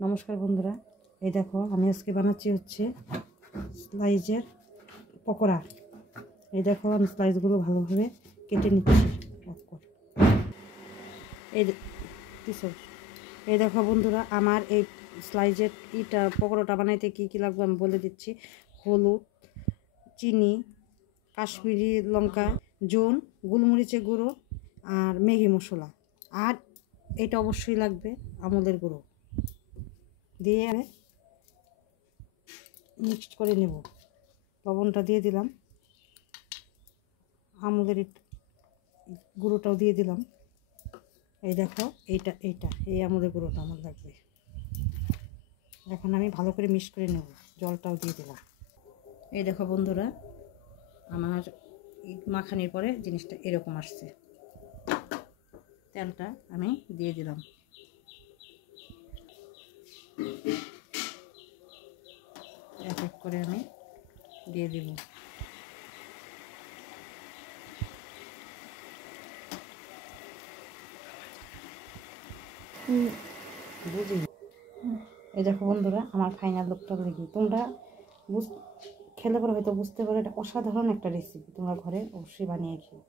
নমস্কার বন্ধুরা, এই দেখো আমি আজকে বানাচ্ছি হচ্ছে স্লাইজের পকোড়া। এই দেখো আমি স্লাইসগুলো ভালোভাবে কেটে নিচ্ছি। এই দেখো বন্ধুরা, আমার এই স্লাইজের পকোড়াটা বানাইতে কী কী লাগবে আমি বলে দিচ্ছি। হলুদ, চিনি, কাশ্মীরি লঙ্কা, জোন, গোলমরিচের গুঁড়ো আর ম্যাগি মশলা, আর এটা অবশ্যই লাগবে আমলের গুঁড়ো দিয়ে আমি মিক্সড করে নেব। লবণটা দিয়ে দিলাম, আমলের গুঁড়োটাও দিয়ে দিলাম। এই দেখো এই আমলের গুঁড়োটা আমার লাগবে। এখন আমি ভালো করে মিক্স করে নেব, জলটাও দিয়ে দিলাম। এই দেখো বন্ধুরা, আমার মাখানির পরে জিনিসটা এরকম আসছে। তেলটা আমি দিয়ে দিলাম। এক এক করে আমি দিয়ে দিব। বুঝি এই দেখো বন্ধুরা, আমার ফাইনাল লুকটা দেখি। তোমরা খেলে পরে হয়তো বুঝতে পারো এটা অসাধারণ একটা রেসিপি। তোমরা ঘরে অবশ্যই বানিয়ে খেও।